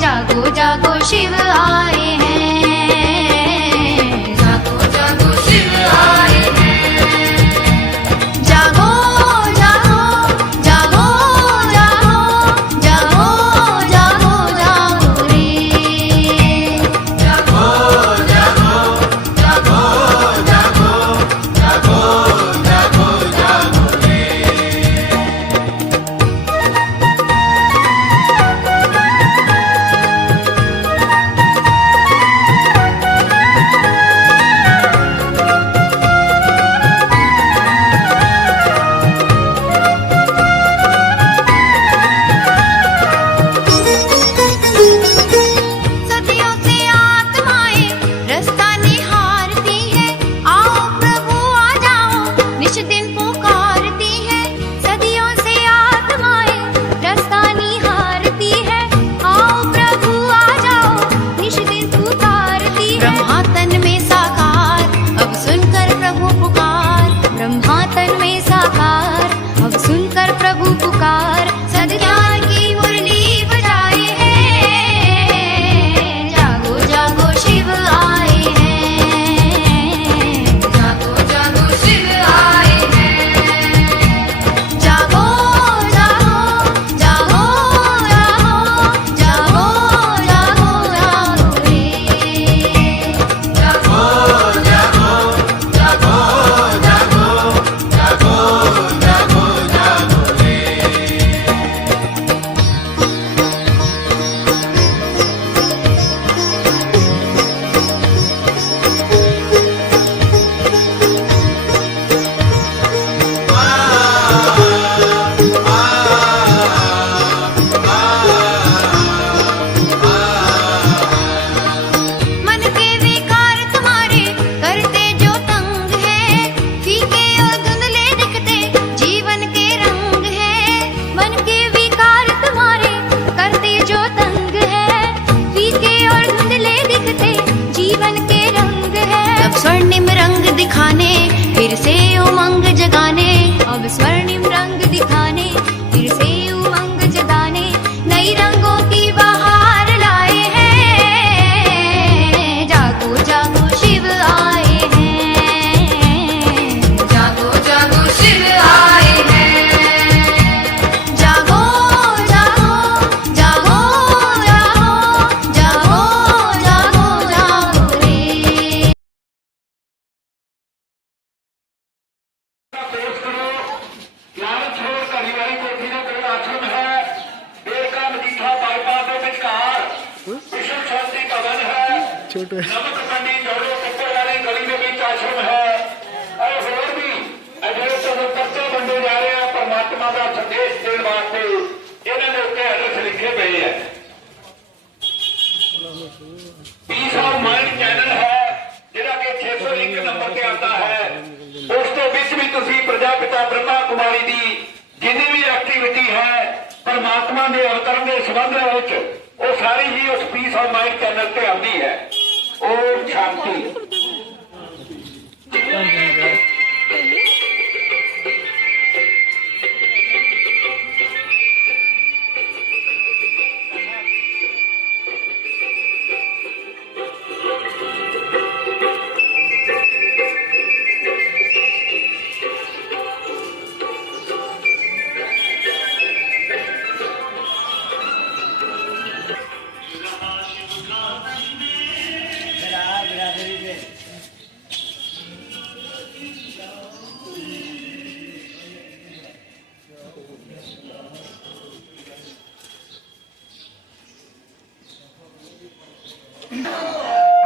जागो जागो शिव आए हैं, जागो जागो शिव आए हैं। जागो जागो जागो जागो जागो जागो जागो रे, जागो जागो जागो जागो जागो जागो जागो रे। सदियों से आत्माएं रास्ता निहारती है, आओ प्रभु आ जाओ निश दिन पुकारती है। सदियों से आत्माएं रास्ता निहारती है, आओ प्रभु आ जाओ निश दिन पुकारती है। ब्रह्मा तन में साकार अब सुनकर प्रभु पुकार, ब्रह्मा तन में साकार अब सुनकर प्रभु पुकार। सद्ज्ञान की मुरली बजाए हैं, जागो जागो शिव आए हैं, जागो जागो शिव आए हैं। जागो जागो जागो जागो जागो जागो रे, जागो जागो जागो जागो जागो जागो जागो रे। मन के विकार तुम्हारे करते जो तंग है, फीके और धुंधले दिखते जीवन के रंग है। मन के विकार तुम्हारे करते जो तंग है, फीके और धुंधले दिखते जीवन के रंग है। अब स्वर्णिम रंग दिखाने फिर से उमंग जगाने, अब स्वर्णिम रंग दिखाने फिर से उमंग जगाने। नई रंगों की बहार लाए हैं, जागो जागो शिव आए हैं, जागो जागो शिव आए हैं। जागो जागो जागो जागो जागो जागो जागो रे। पेश करो लालच रोड कालीवाली कोठी ਦੇ ਕੋਲ ਆਸ਼ਰਮ ਹੈ, ਬੇਰਕਾ ਮਜੀਠਾ ਬਾਈਪਾਸ ਦੇ ਵਿਚਕਾਰ ਵਿਸ਼ਵ ਸ਼ਾਂਤੀ ਭਵਨ ਹੈ। ਨਮਕ ਮੰਡੀ ਜੋੜੋ ਟੱਪਰ ਵਾਲੀ ਗਲੀ ਦੇ ਵਿੱਚ ਆਸ਼ਰਮ ਹੈ। और ਹੋਰ ਵੀ ਅਜਿਹੇ ਤੁਹਾਨੂੰ ਪਰਚੇ ਵੰਡੇ ਜਾ ਰਹੇ ਆ ਪਰਮਾਤਮਾ ਦਾ ਸੰਦੇਸ਼ ਦੇਣ ਵਾਸਤੇ, ਇਹਨਾਂ ਦੇ ਉੱਤੇ ਅਰਥ ਲਿਖੇ ਪਏ ਹੈ। ਪੀਸ ਆਫ ਮਾਈਂਡ ਚੈਨਲ ਹੈ ਜਿਹੜਾ ਕਿ 601 ਨੰਬਰ ਤੇ ਆਉਂਦਾ ਹੈ। ਉਸ ਦੇ ਵਿੱਚ ਵੀ ਤੁਸੀਂ ਪ੍ਰਜਾਪਿਤਾ ਬ੍ਰਹਮਾ ਕੁਮਾਰੀ ਦੀ ਜਿੰਨੀ ਵੀ ਐਕਟੀਵਿਟੀ ਹੈ ਪਰਮਾਤਮਾ ਦੇ ਅਵਤਰਨ ਦੇ ਸੰਬੰਧ ਵਿੱਚ, ਉਹ ਸਾਰੀ ਹੀ ਉਸ ਪੀਸ ਆਫ ਮਾਈਂਡ ਚੈਨਲ ਤੇ ਆਉਂਦੀ ਹੈ। ਓਮ ਸ਼ਾਂਤੀ।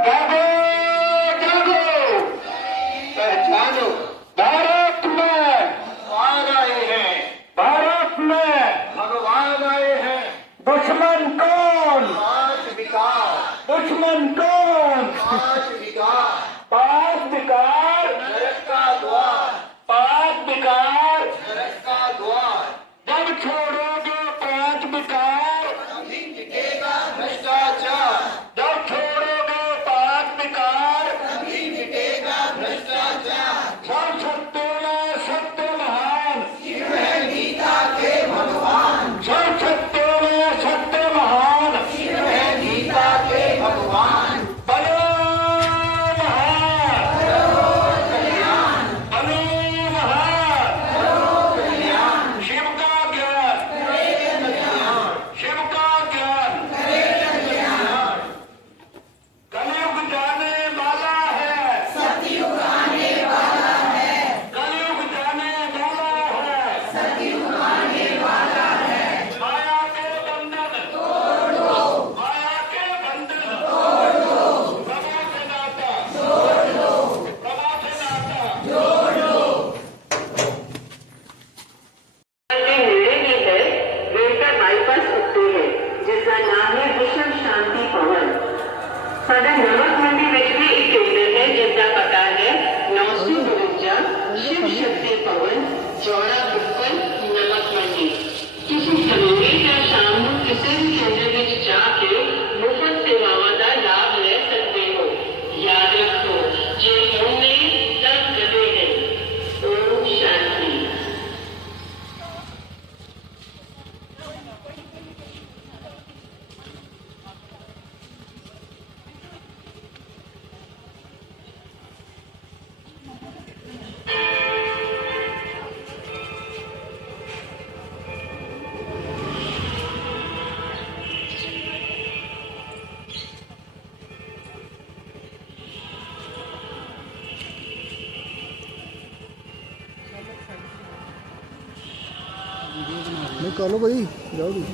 जागो जागो पहचानो भारत में भगवान आए हैं, भारत में भगवान आए हैं। दुश्मन कौन? पांच विकार। दुश्मन कौन? पांच विकार। पांच विकार नरक का द्वार। पांच विकार नरक का द्वार। जब छोड़ोगे पांच विकार तभी मिटेगा भ्रष्टाचार। जब छोड़ोगे पांच विकार तभी मिटेगा भ्रष्टाचार। सब सत्य में सत्य महान शिव है गीता के भगवान। सब सत्य में सत्य महान शिव है कर लो भाई, जाओ भी।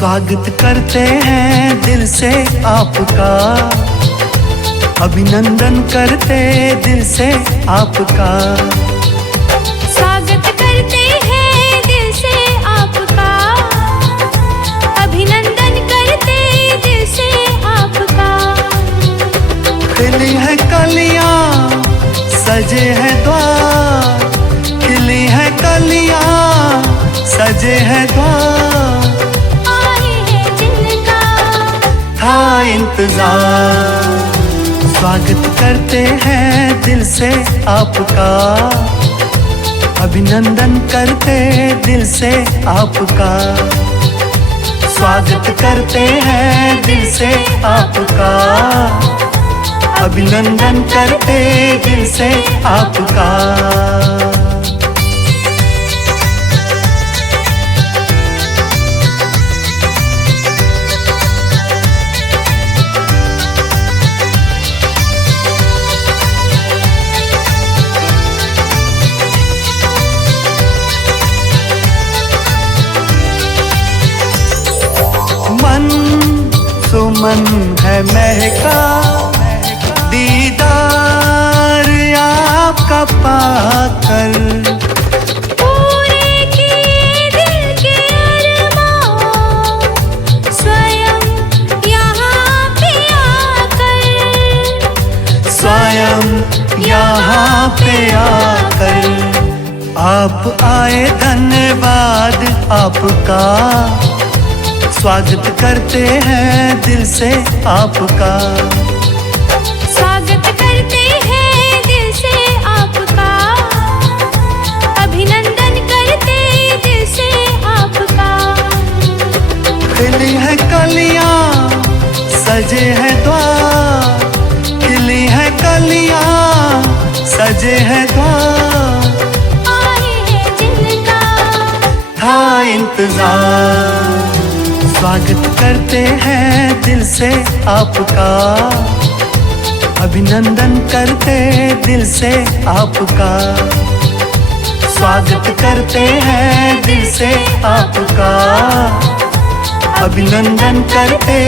स्वागत करते हैं दिल से आपका, अभिनंदन करते दिल से आपका। स्वागत करते हैं दिल से आपका, अभिनंदन करते दिल से आपका। खिली है कलियां सजे हैं द्वार, खिली है कलियां सजे हैं द्वार। था इंतजार, स्वागत करते हैं दिल से आपका, अभिनंदन करते दिल से आपका। स्वागत करते हैं दिल से आपका, अभिनंदन करते दिल से आपका। सुमन है महका, दीदार आपका पाकर। पूरे किए दिल के अरमान, स्वयं यहाँ पे आकर। स्वयं यहाँ पे आकर आप आए, धन्यवाद आपका। स्वागत करते हैं दिल से आपका, स्वागत करते हैं दिल से आपका, अभिनंदन करते दिल से आपका। खिली है कलियां सजे हैं द्वार, खिली है कलियां सजे हैं द्वार। आए हैं जिनका था इंतजार, स्वागत करते हैं दिल से आपका, अभिनंदन करते दिल से आपका। स्वागत करते हैं दिल से आपका, अभिनंदन करते।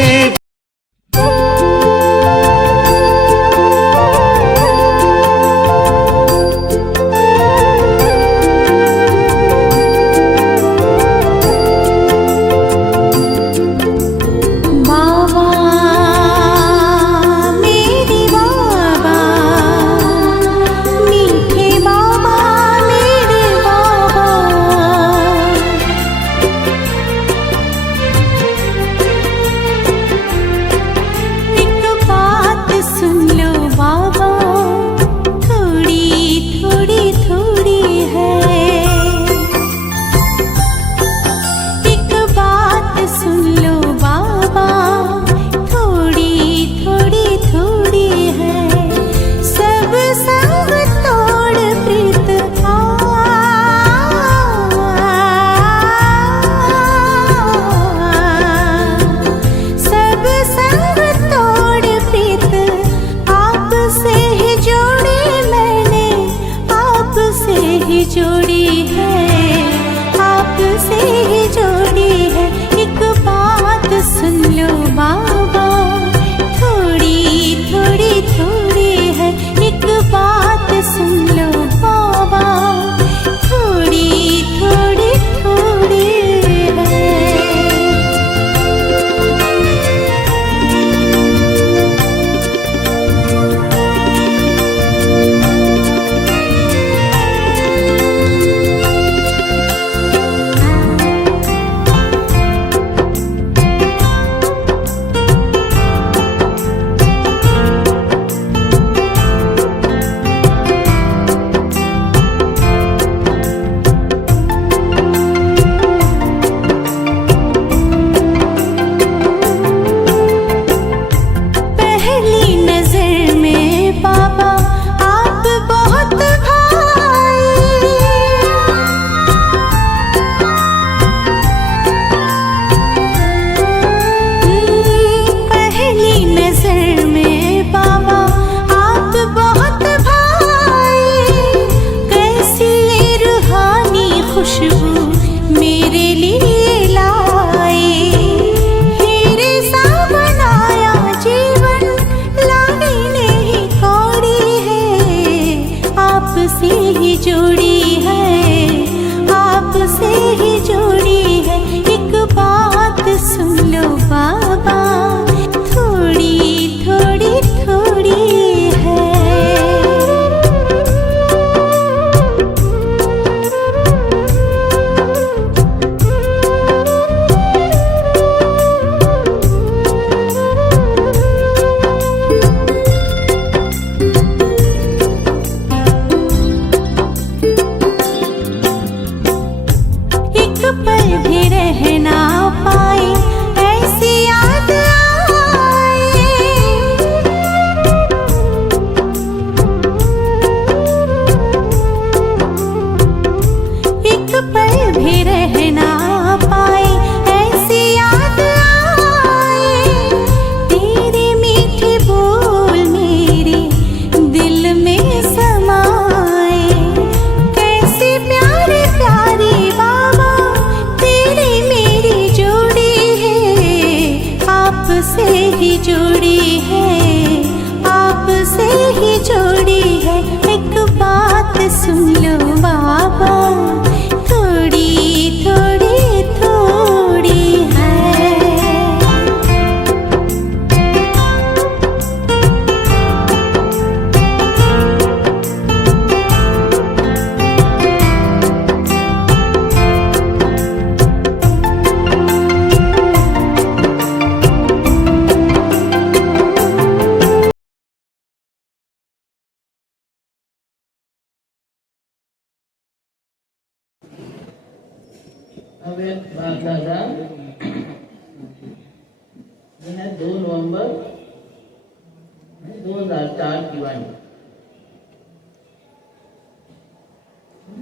2004 की वाणी।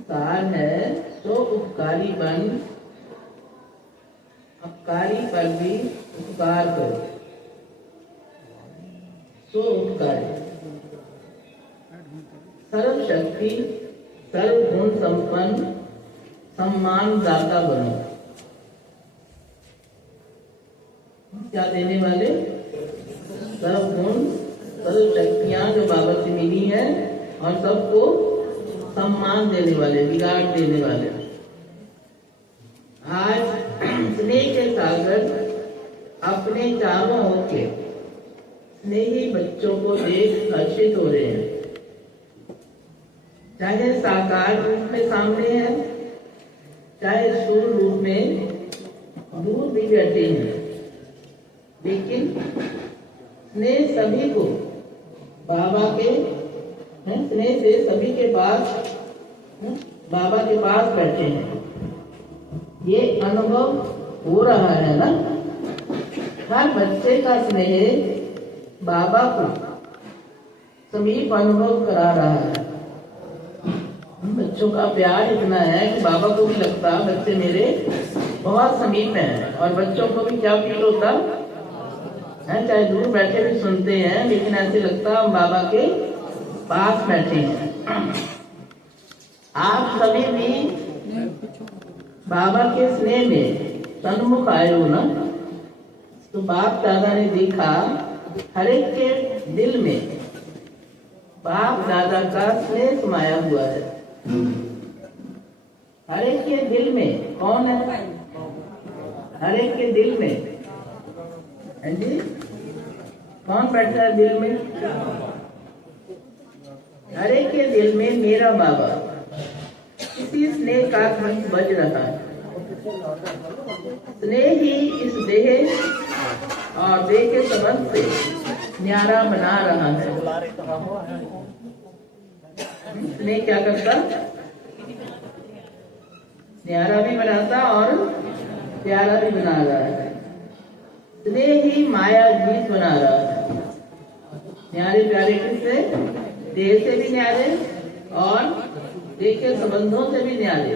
सार है सो उपकारी बन, अपकारी पर भी उपकार करो। सो उपकारी, सर्वशक्ति सर्वगुण संपन्न सम्मान दाता बनो। क्या देने वाले? सर्वगुण सर्व शक्तियां जो बाबा से मिली है और सबको सम्मान देने वाले, बिगाड़ देने वाले। आज स्नेह के सागर अपने चारों ओर के स्नेही बच्चों को देख हर्षित हो रहे हैं। चाहे साकार रूप में सामने है, चाहे स्थूल रूप में दूर भी बैठे हैं, लेकिन स्नेह सभी को बाबा के स्नेह से सभी के पास बाबा के पास बैठे हैं। ये अनुभव हो रहा है ना। हर बच्चे का स्नेह बाबा को समीप अनुभव करा रहा है। बच्चों का प्यार इतना है कि बाबा को भी लगता बच्चे मेरे बहुत समीप हैं, और बच्चों को भी क्या फील होता है, चाहे दूर बैठे भी सुनते हैं, लेकिन ऐसे लगता हम बाबा के पास बैठे हैं। आप सभी भी बाबा के स्नेह में सन्मुख आए हो ना। तो बाप दादा ने देखा हर एक के दिल में बाप दादा का स्नेह समाया हुआ है। हर एक के दिल में कौन है? हर एक के दिल में है जी, कौन बैठा है दिल में? हर एक के दिल में मेरा बाबा, इसी स्नेह का ध्वनि बज रहा है। स्नेह ही इस देह और देह के संबंध से न्यारा बना रहा है। स्नेह क्या करता? न्यारा भी बनाता और प्यारा भी बना रहा है। स्नेह ही माया गीत बना रहा है। न्यारे प्यारे किससे? देह से भी न्यारे और देह के संबंधों से भी न्यारे।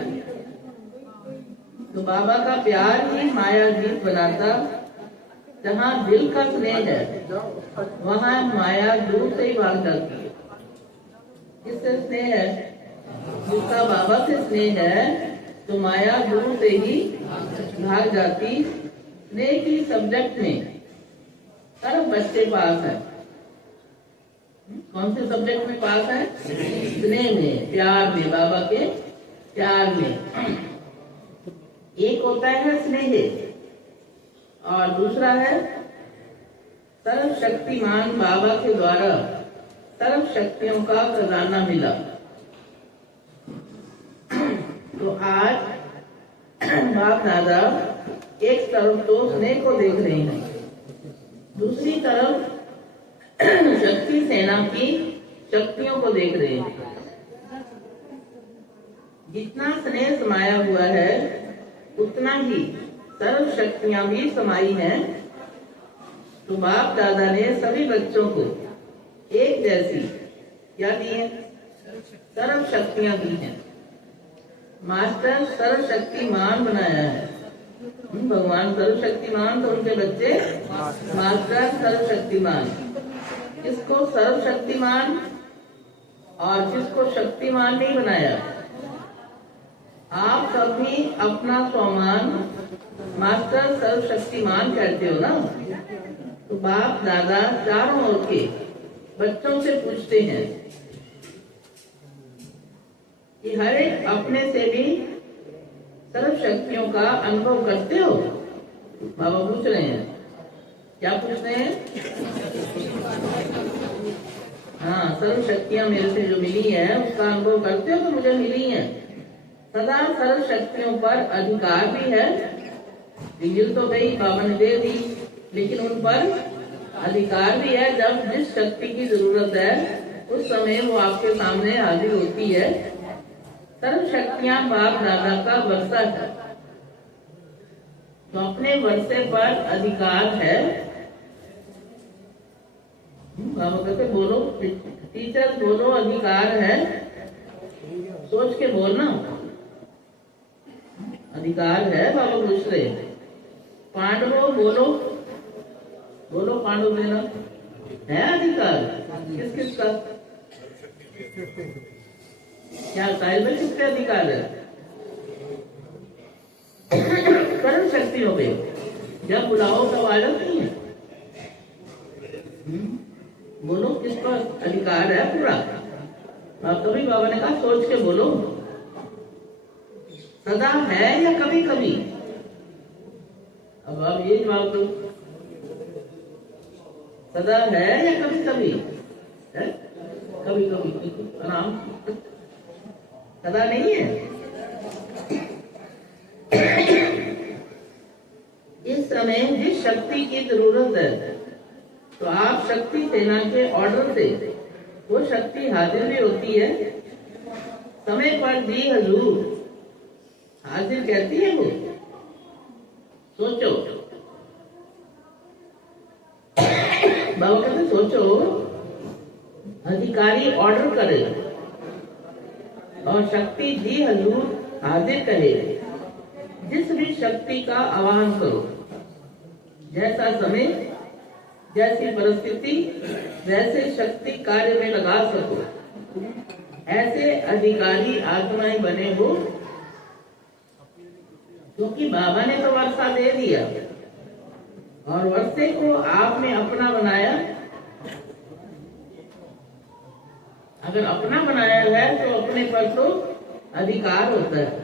तो बाबा का प्यार ही माया गीत बनाता। जहाँ दिल का स्नेह है वहाँ माया दूर से ही भाग जाती है। किससे स्नेह है? जिसका बाबा से स्नेह है तो माया दूर से ही भाग जाती। स्नेह की सब्जेक्ट में सब बच्चे पास है। कौन से सब्जेक्ट में पास है? स्नेह में, प्यार में, बाबा के प्यार में। एक होता है स्नेह और दूसरा है सर्वशक्तिमान बाबा के द्वारा सर्व शक्तियों का खजाना मिला। तो आज बाप दादा एक तरफ तो स्नेह को देख रहे हैं, दूसरी तरफ शक्ति सेना की शक्तियों को देख रहे हैं। जितना स्नेह समाया हुआ है उतना ही सर्व शक्तियां भी समाई हैं। तो बाप दादा ने सभी बच्चों को एक जैसी क्या दी है? सर्व शक्तियां दी हैं। मास्टर सर्वशक्तिमान बनाया है। भगवान सर्वशक्तिमान तो उनके बच्चे मास्टर सर्वशक्तिमान। किसको सर्वशक्तिमान और किसको शक्तिमान नहीं बनाया? आप सभी अपना स्वमान मास्टर सर्वशक्तिमान कहते हो ना। तो बाप दादा चारों ओर के बच्चों से पूछते हैं कि हर एक अपने से भी सर्व शक्तियों का अनुभव करते हो? बाबा पूछ रहे हैं। क्या पूछ रहे हैं? हाँ, सर्व शक्तियां मेरे से जो मिली है उसका अनुभव करते हो? तो मुझे मिली है। सदा सर्व शक्तियों पर अधिकार भी है। इंजिल तो भाई बाबा ने दे दी, लेकिन उन पर अधिकार भी है। जब जिस शक्ति की जरूरत है उस समय वो आपके सामने हाजिर होती है। सर्व शक्तियां बाप दादा का वर्षा है, तो अपने वर्षे पर अधिकार है। बाबा कहते बोलो, टीचर बोलो, अधिकार है, सोच के बोलना, अधिकार है। बाबा पूछ रहे पांडवों बोलो, बोलो पांडव देना है अधिकार किस किस का? क्या साहिल में किसके अधिकार है? कर्म शक्तियों पे, जब बुलाओ तब आ जाती है। बोलो किस पर अधिकार है पूरा? अब कभी बाबा ने कहा सोच के बोलो, सदा है या कभी कभी? अब आप ये जवाब दो, सदा है या कभी कभी? है कभी कभी, आराम, सदा नहीं है। इस समय जिस शक्ति की जरूरत है, तो आप शक्ति सेना के ऑर्डर से वो शक्ति हाजिर भी होती है। समय पर जी हजूर हाजिर कहती है वो। सोचो, बाबा कहते सोचो, अधिकारी ऑर्डर करे और शक्ति जी हजूर हाजिर कहे, जिस भी शक्ति का आह्वान करो, जैसा समय, जैसी परिस्थिति, वैसे शक्ति कार्य में लगा सको, ऐसे अधिकारी आत्माएं बने हो। क्योंकि बाबा ने तो वर्षा दे दिया और वर्षे को आपने अपना बनाया। अगर अपना बनाया है तो अपने पर तो अधिकार होता है।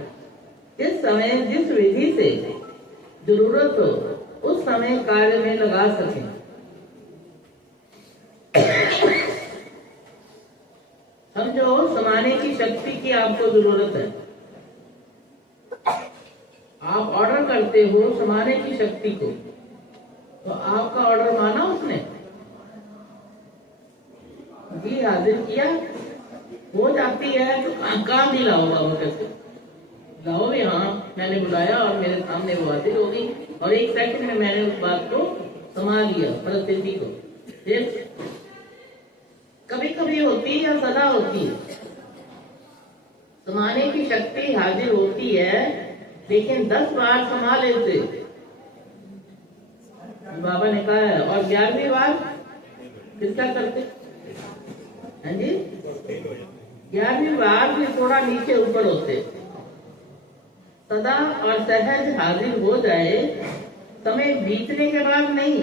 जिस समय जिस विधि से जरूरत हो उस समय कार्य में लगा सके। समझो, समाने की शक्ति की आपको जरूरत है। आप ऑर्डर करते हो समाने की शक्ति को, तो आपका ऑर्डर माना उसने, जी हाजिर किया, हो जाती है तो काम नहीं लाओ। बाबा कैसे लाओ भी? हाँ, मैंने बुलाया और मेरे सामने वो हाजिर हो गई और एक सेकंड में मैंने उस बात को संभाल लिया, परिस्थिति को। फिर कभी कभी होती है या सदा होती है। समाने की शक्ति हाजिर होती है, लेकिन 10 बार संभाले थे, बाबा ने कहा है। और 11वीं बार फिर क्या करते हैं जी? 11वीं बार भी थोड़ा नीचे ऊपर होते। सदा और सहज हाजिर हो जाए, समय बीतने के बाद नहीं,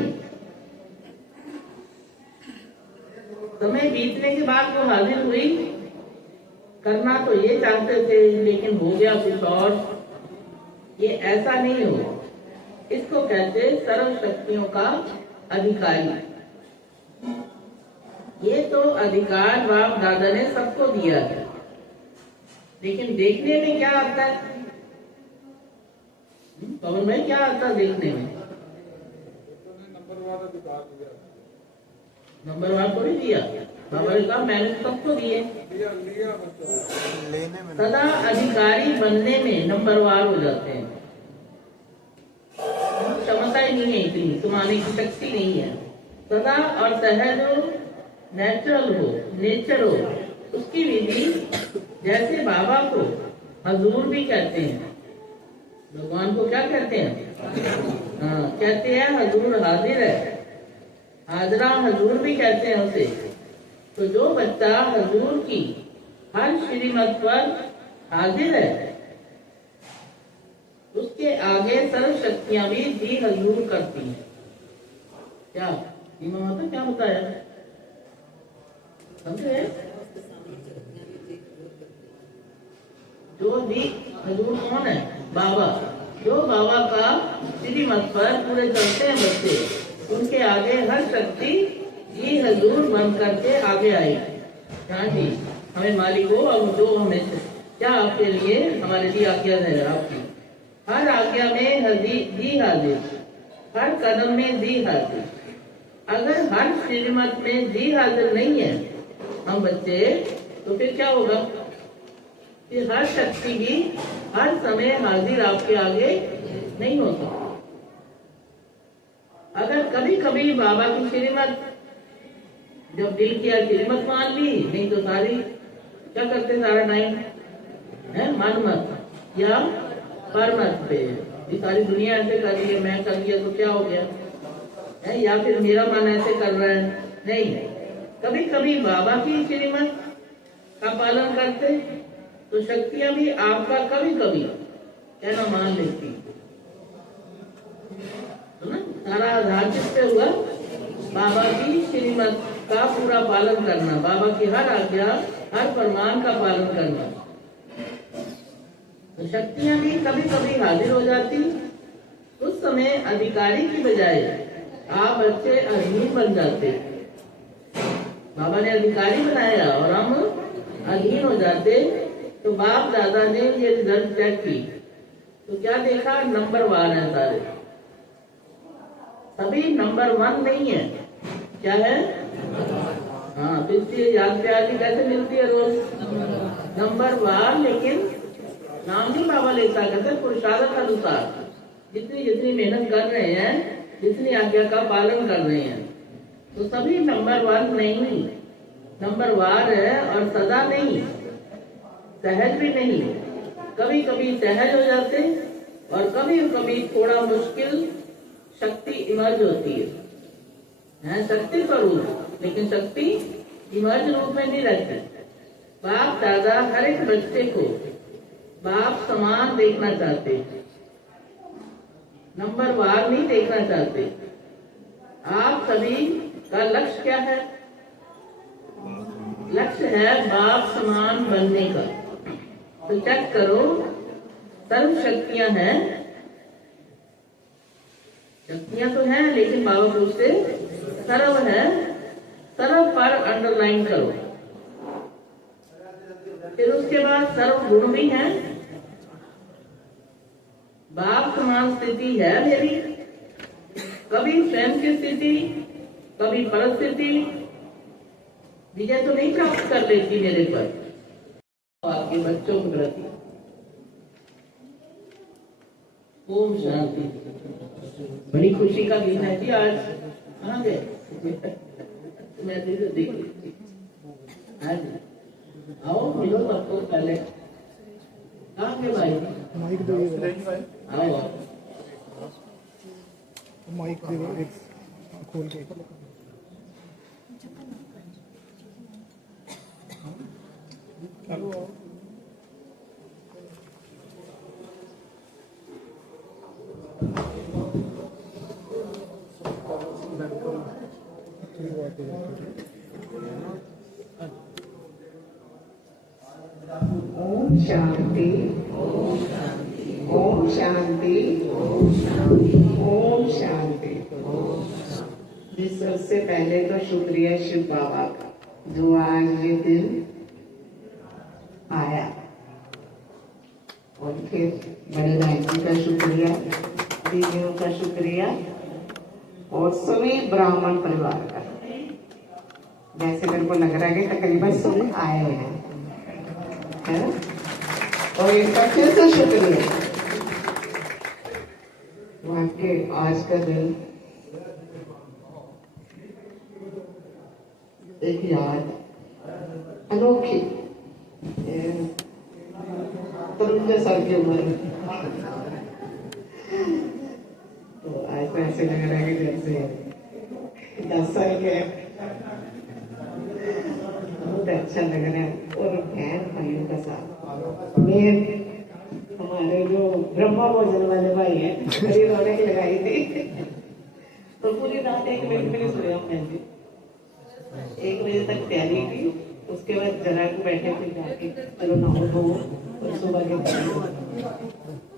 समय बीतने के बाद वो हाजिर हुई। करना तो ये चाहते थे, लेकिन हो गया कुछ और। ये ऐसा नहीं हो। इसको कहते सर्व शक्तियों का अधिकारी। ये तो अधिकार बाप दादा ने सबको दिया है, लेकिन देखने में क्या आता है? पवन भाई, क्या आता है देखने में? नंबरवार को नहीं दिया। बाबा ने कहा मैंने सबको दिए। सदा अधिकारी बनने में नंबरवार हो जाते हैं। क्षमता ही नहीं है इतनी, समाने की शक्ति नहीं है। सदा और सहज हो, नेचुरल हो, नेचर हो, उसकी विधि। जैसे बाबा को हजूर भी कहते हैं, भगवान को क्या कहते हैं? हाँ, कहते हैं हजूर हाजिर है, हाजरा हजूर भी कहते हैं उसे। तो जो बच्चा हजूर की हर श्रीमत पर हाजिर है, उसके आगे सर्व शक्तियां भी जी हजूर करती हैं। क्या माता क्या बताया? समझे? जो जी हजूर कौन है? बाबा। जो बाबा का श्रीमत पर पूरे चलते हैं बच्चे, उनके आगे हर शक्ति जी हजूर बन करके आगे आई। हाँ जी, हमें मालिक हो और जो हमें क्या आपके लिए हमारे लिए आज्ञा है। आपकी हर आज्ञा में जी हाजिर, हर कदम में जी हाजिर। अगर हर श्रीमत में जी हाजिर नहीं है हम बच्चे, तो फिर क्या होगा? कि हर शक्ति भी हर समय हाजिर आपके आगे नहीं हो सकती। अगर कभी कभी बाबा की श्रीमत जब दिल किया श्रीमत मान ली, नहीं तो सारी क्या करते सारा टाइम है मन मत या पर मत पे। ये सारी दुनिया ऐसे कर रही है, मैं कर लिया तो क्या हो गया है, या फिर मेरा मन ऐसे कर रहा है। नहीं, कभी कभी बाबा की श्रीमत का पालन करते तो शक्तियां भी आपका कभी कभी कहना मान लेती। तो ना सारा आधार किस पे हुआ? बाबा की श्रीमत का पूरा पालन करना, बाबा की हर आज्ञा हर फरमान का पालन करना। तो शक्तियां भी कभी कभी हाजिर हो जाती। उस समय अधिकारी की बजाय आप बच्चे अधीन बन जाते। बाबा ने अधिकारी बनाया और हम अधीन हो जाते। तो बाप दादा ने ये रिजल्ट चेक की तो क्या देखा? नंबर 1 है सारे, सभी नंबर 1 नहीं है। क्या है? हाँ, तो इसलिए याद प्यार की कैसे मिलती है रोज? नंबर 1। लेकिन नाम नहीं बाबा लेता, कहते पुरुषार्थ अनुसार जितनी जितनी मेहनत कर रहे हैं, जितनी आज्ञा का पालन कर रहे हैं, तो सभी नंबर 1 नहीं, नंबर 1 है। और सदा नहीं, सहज भी नहीं, कभी कभी सहज हो जाते और कभी कभी थोड़ा मुश्किल शक्ति इमर्ज होती है शक्ति स्वरूप, लेकिन शक्ति इमर्ज रूप में नहीं रहती। बाप दादा हर एक बच्चे को बाप समान देखना चाहते, नंबर 1 नहीं देखना चाहते। आप सभी का लक्ष्य क्या है? लक्ष्य है बाप समान बनने का। तो चेक करो, सर्व शक्तियां हैं, शक्तियां तो हैं, लेकिन बाबा पूछते सर्व है, सर्व पर अंडरलाइन करो। फिर उसके बाद सर्व गुण भी हैं। बाप समान स्थिति है मेरी, कभी स्वयं की स्थिति, कभी परिस्थिति विजय तो नहीं प्राप्त कर लेती मेरे पर। आपके बच्चों के प्रति ओम शांति। बड़ी खुशी का दिन है जी आज। कहाँ गए? मैं देख ली आज। आओ मिलो सबको पहले। कहाँ गए भाई? माइक दो, आओ माइक दे दो एक खोल के। ओम शांति, ओम शांति, ओम शांति। जी, सबसे पहले तो शुक्रिया शिव बाबा का, जो आज ये दिन आया। और फिर बड़े भाई जी का शुक्रिया, दीदियों का शुक्रिया और सभी ब्राह्मण परिवार का। जैसे मेरे को लग रहा है कि तकरीबन सब आए हैं, है ना? और इनका फिर से शुक्रिया। वाकई आज का दिन एक याद अनोखी, तरुण साल की उम्र, तो आज तो ऐसे लग रहा है कि जैसे 10 साल के। बहुत अच्छा लग रहा है। और बहन भाइयों का साथ, मेन हमारे जो ब्रह्मा भोजन वाले भाई हैं, बड़ी रौनक लगाई थी। तो पूरी रात 1 मिनट में नहीं सोया मैं जी। 1 बजे तक तैयारी की, उसके बाद जरा को बैठे थे जाके, चलो नहाओ धो, और सुबह के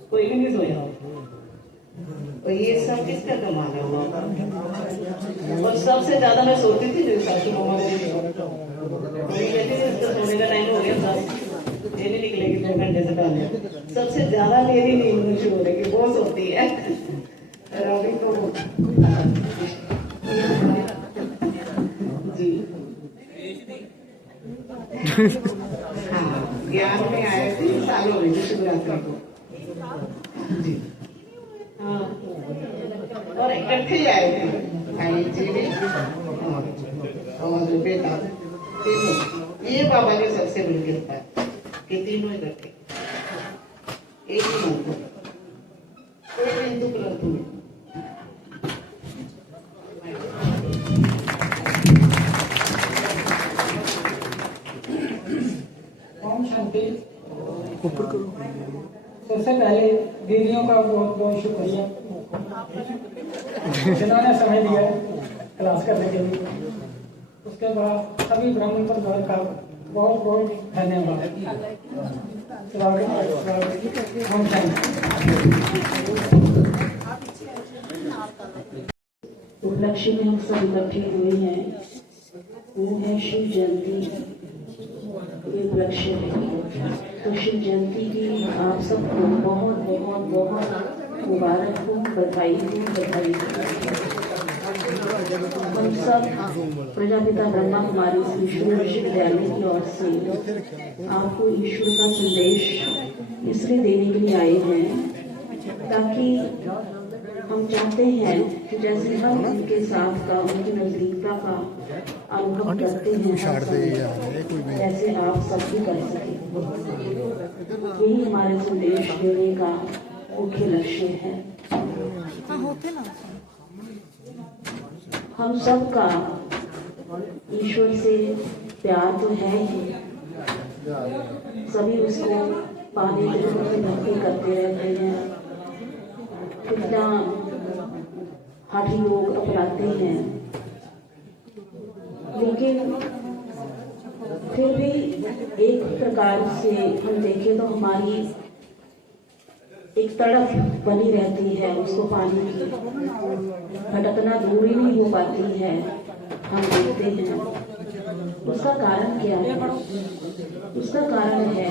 कोई भी नहीं सोया। और ये सब किसका कमाना हुआ? और सबसे ज्यादा मैं सोती थी जो सासू मामा सोने का टाइम हो गया था, ये नहीं निकलेगी 2 घंटे से पहले। सबसे ज्यादा मेरी नींद शुरू हो रही, बहुत सोती है अभी तो जी। हाँ, ज्ञान में आए थे, साल हो गए शिवरात्रि को जी। हाँ, और इकट्ठे आए थे भाई जी भी। और बेटा तीनों, ये बाबा की सबसे बड़ी कृपा है कि तीनों इकट्ठे एक ही मंत्र, कोई भी हिंदू ग्रंथ में। ओम शांति। सबसे पहले दीदियों का बहुत बहुत शुक्रिया जिन्होंने समय दिया क्लास करने के लिए। उसके बाद सभी ब्राह्मण परिवार का बहुत बहुत धन्यवाद। ओम शांति। उपलक्ष्य में हम सब इकट्ठे हुए हैं, वो है शिव जयंती। ये उपलक्ष्य है, तो शिव जयंती की आप सबको बहुत बहुत बहुत मुबारक हो, बधाई हो, बधाई हो। हम सब प्रजापिता ब्रह्मा कुमारी श्री ईश्वर विश्वविद्यालय की ओर से आपको ईश्वर का संदेश इसलिए देने के लिए आए हैं ताकि हम चाहते हैं कि जैसे हम उनके साथ का, उनकी नजदीकता का अनुभव करते हैं, वैसे आप सब भी कर सकें। यही हमारे संदेश देने का मुख्य लक्ष्य है। हम सबका ईश्वर से प्यार तो है ही, सभी उसको पाने के लिए भक्ति करते रहते हैं। कितना हाथी लोग अपनाते हैं, लेकिन फिर भी एक प्रकार से हम देखें तो हमारी एक तड़प बनी रहती है उसको पाने की, भटकना दूर ही नहीं हो पाती है। हम देखते हैं उसका कारण क्या है? उसका कारण है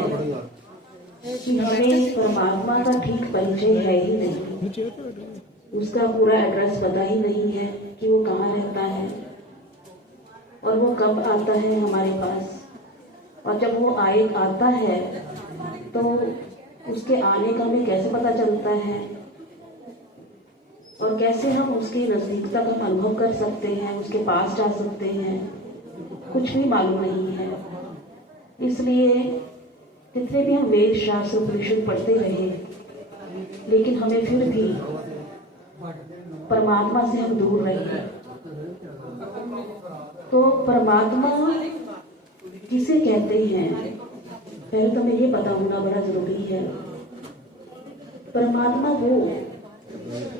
कि हमें परमात्मा का ठीक परिचय है ही नहीं, उसका पूरा एड्रेस पता ही नहीं है कि वो कहाँ रहता है और वो कब आता है हमारे पास। और जब वो आता है तो उसके आने का हमें कैसे पता चलता है और कैसे हम उसकी नजदीकता का अनुभव कर सकते हैं, उसके पास जा सकते हैं, कुछ भी मालूम नहीं है। इसलिए कितने भी हम वेद शास्त्र उपनिषद पढ़ते रहे, लेकिन हमें फिर भी परमात्मा से हम दूर रहे। तो परमात्मा किसे कहते हैं, पहले तो हमें ये पता होना बड़ा जरूरी है। परमात्मा वो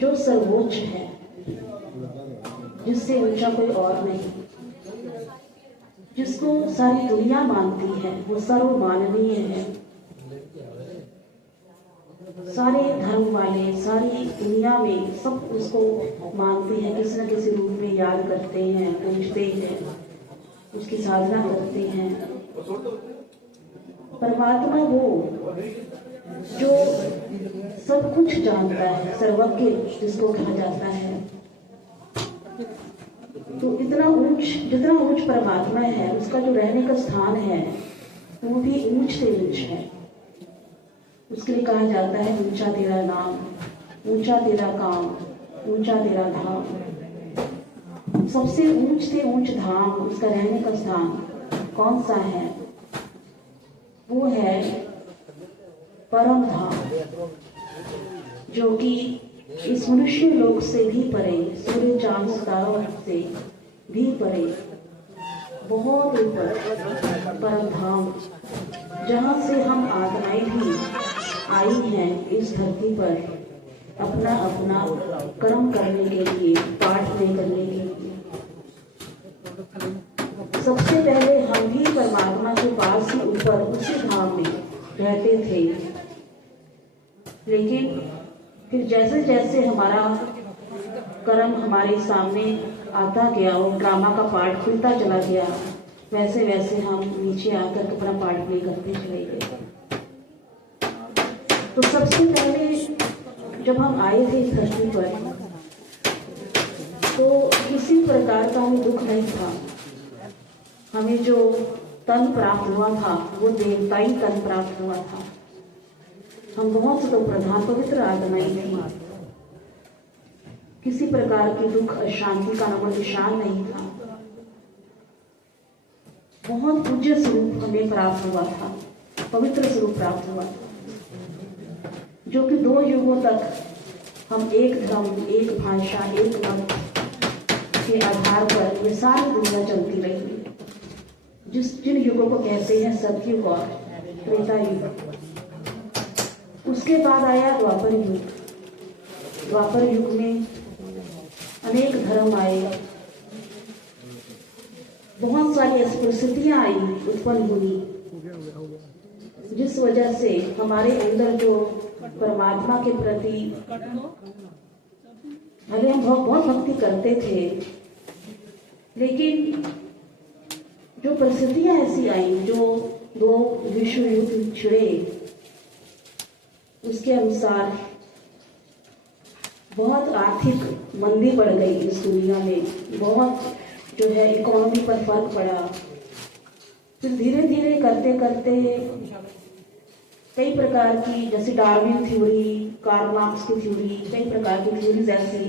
जो सर्वोच्च है, जिससे ऊंचा कोई और नहीं, जिसको सारी दुनिया मानती है, वो सर्वमाननीय है। सारे धर्म वाले सारी दुनिया में सब उसको मानते हैं, किसी न किसी रूप में याद करते हैं, पूजते हैं, उसकी साधना करते हैं। परमात्मा वो जो सब कुछ जानता है, सर्वज्ञ जिसको कहा जाता है। तो जितना ऊंच परमात्मा है, उसका जो रहने का स्थान है वो भी ऊंच से ऊंच है। उसके लिए कहा जाता है ऊंचा तेरा नाम, ऊंचा तेरा काम, ऊंचा तेरा धाम। सबसे ऊंच से ऊंच धाम, उसका रहने का स्थान कौन सा है? वो है परम धाम, जो कि इस मनुष्य लोक से भी परे, सूर्य चांद सितारों से भी परे, बहुत ऊपर परम धाम, जहाँ से हम आत्माएं भी आई हैं इस धरती पर अपना अपना कर्म करने के लिए, पाठ में करने के लिए। सबसे पहले हम भी परमात्मा के पास ही ऊपर उसी धाम में रहते थे, लेकिन फिर जैसे जैसे हमारा कर्म हमारे सामने आता गया और ड्रामा का पार्ट खुलता चला गया, वैसे वैसे हम नीचे आकर अपना पार्ट प्ले करते चले गए। तो सबसे पहले जब हम आए थे इस धरती पर, तो किसी प्रकार का हमें दुख नहीं था। हमें जो तन प्राप्त हुआ था वो देवताई तन प्राप्त हुआ था। हम बहुत से तो प्रधान पवित्र आत्माएं थी। किसी प्रकार की दुख अशांति का नामो निशान नहीं था। बहुत पूज्य स्वरूप हमें प्राप्त हुआ था, पवित्र स्वरूप प्राप्त हुआ था, जो कि 2 युगों तक हम एक धर्म, एक भाषा, एक मत के आधार पर ये सारी दुनिया चलती रही। जिन युगों को कहते हैं सतयुग और त्रेता युग। उसके बाद आया द्वापर युग। द्वापर युग में अनेक धर्म आए, बहुत सारी अस्पृश्यताएं आई, उत्पन्न हुई, जिस वजह से हमारे अंदर जो परमात्मा के प्रति भले हम बहुत भक्ति करते थे, लेकिन जो परिस्थितियां ऐसी आई, जो 2 विश्व युद्ध छिड़े, उसके अनुसार बहुत आर्थिक मंदी बढ़ गई इस दुनिया में, बहुत जो है इकोनॉमी पर फर्क पड़ा। फिर धीरे धीरे करते करते कई प्रकार की, जैसे डार्विन थ्योरी, कार्ल मार्क्स की थ्योरी, कई प्रकार की थ्योरीज ऐसी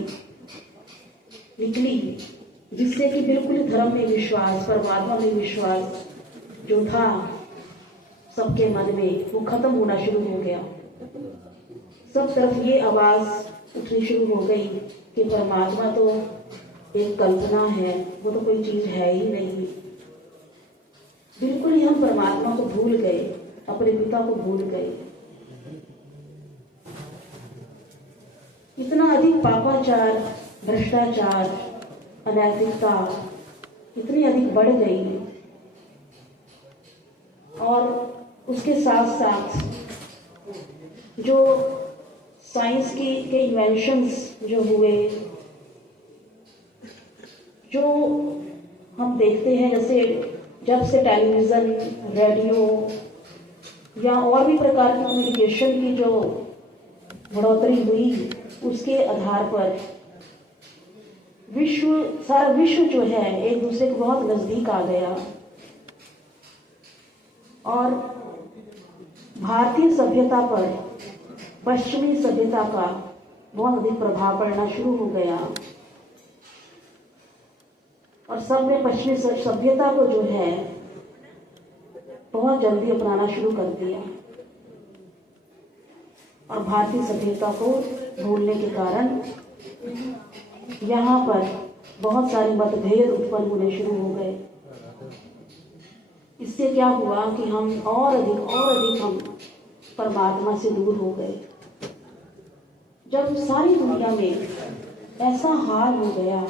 निकली, जिससे कि बिल्कुल धर्म में विश्वास, परमात्मा में विश्वास जो था सबके मन में, वो खत्म होना शुरू हो गया। सब तरफ ये आवाज उठनी शुरू हो गई कि परमात्मा तो एक कल्पना है, वो तो कोई चीज है ही नहीं। बिल्कुल ही हम परमात्मा को भूल गए, अपने पिता को भूल गए। इतना अधिक पापाचार, भ्रष्टाचार, अनैतिकता इतनी अधिक बढ़ गई, और उसके साथ साथ जो साइंस के इन्वेंशंस जो हुए, जो हम देखते हैं, जैसे जब से टेलीविजन, रेडियो या और भी प्रकार की कम्युनिकेशन की जो बढ़ोतरी हुई, उसके आधार पर सारा विश्व जो है एक दूसरे के बहुत नजदीक आ गया, और भारतीय सभ्यता पर पश्चिमी सभ्यता का बहुत अधिक प्रभाव पड़ना शुरू हो गया, और सब ने पश्चिमी सभ्यता को जो है बहुत जल्दी अपनाना शुरू कर दिया, और भारतीय सभ्यता को भूलने के कारण यहाँ पर बहुत सारे मतभेद उत्पन्न होने शुरू हो गए। इससे क्या हुआ कि हम और अधिक हम परमात्मा से दूर हो गए। जब सारी दुनिया में ऐसा हाल हो गया,